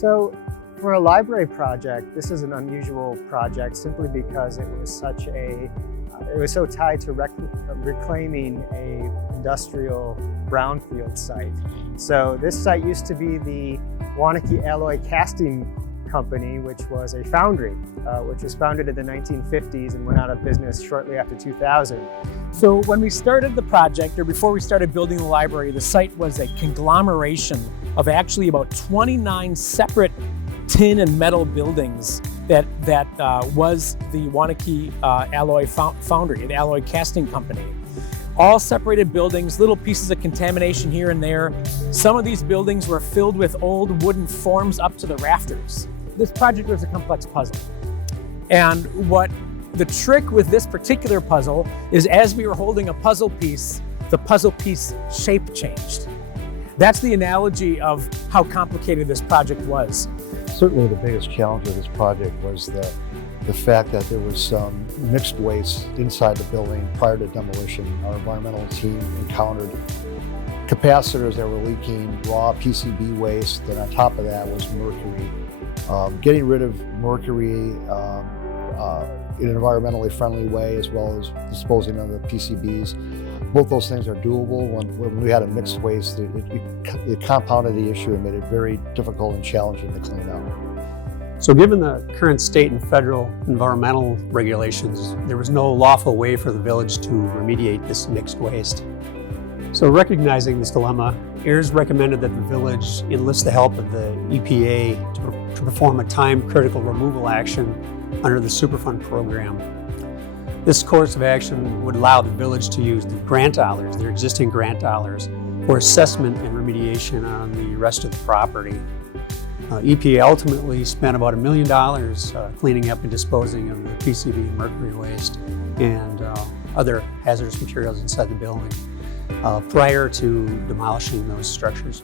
So for a library project, this is an unusual project simply because it was so tied to reclaiming a industrial brownfield site. So this site used to be the Waunakee Alloy Casting Company, which was a foundry, which was founded in the 1950s and went out of business shortly after 2000. So when we started the project, or before we started building the library, the site was a conglomeration of actually about 29 separate tin and metal buildings that was the Waunakee Alloy Foundry, an alloy casting company. All separated buildings, little pieces of contamination here and there. Some of these buildings were filled with old wooden forms up to the rafters. This project was a complex puzzle. And what the trick with this particular puzzle is, as we were holding a puzzle piece, the puzzle piece shape changed. That's the analogy of how complicated this project was. Certainly the biggest challenge of this project was the fact that there was some mixed waste inside the building prior to demolition. Our environmental team encountered capacitors that were leaking raw PCB waste, and on top of that was mercury. Getting rid of mercury in an environmentally friendly way, as well as disposing of the PCBs, both those things are doable. When we had a mixed waste, it compounded the issue and made it very difficult and challenging to clean up. So given the current state and federal environmental regulations, there was no lawful way for the village to remediate this mixed waste. So recognizing this dilemma, Ayres recommended that the village enlist the help of the EPA to perform a time-critical removal action under the Superfund program. This course of action would allow the village to use the grant dollars, their existing grant dollars, for assessment and remediation on the rest of the property. EPA ultimately spent about $1 million cleaning up and disposing of the PCB and mercury waste and other hazardous materials inside the building prior to demolishing those structures.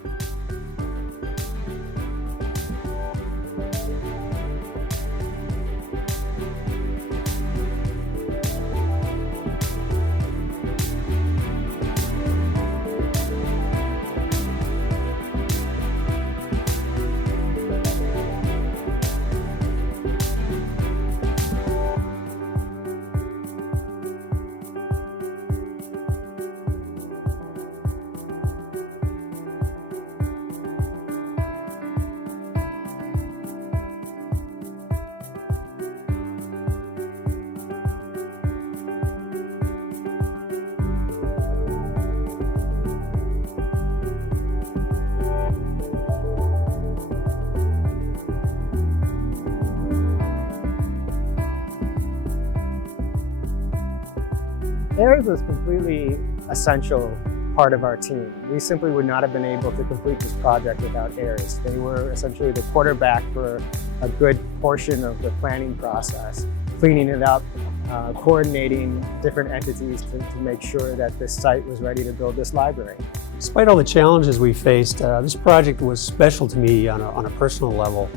Ayres was completely essential part of our team. We simply would not have been able to complete this project without Ayres. They were essentially the quarterback for a good portion of the planning process, cleaning it up, coordinating different entities to make sure that this site was ready to build this library. Despite all the challenges we faced, this project was special to me on a personal level.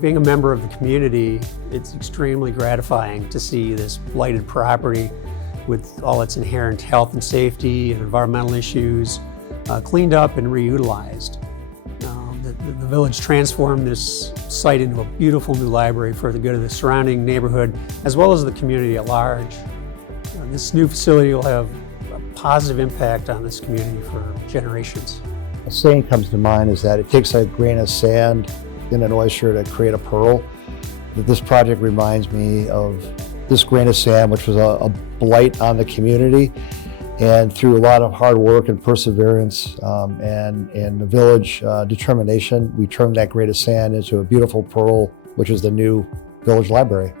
Being a member of the community, it's extremely gratifying to see this blighted property with all its inherent health and safety and environmental issues cleaned up and reutilized. The village transformed this site into a beautiful new library for the good of the surrounding neighborhood as well as the community at large. This new facility will have a positive impact on this community for generations. A saying comes to mind is that it takes a grain of sand in an oyster to create a pearl. This project reminds me of this grain of sand, which was a blight on the community. And through a lot of hard work and perseverance and the village determination, we turned that grain of sand into a beautiful pearl, which is the new village library.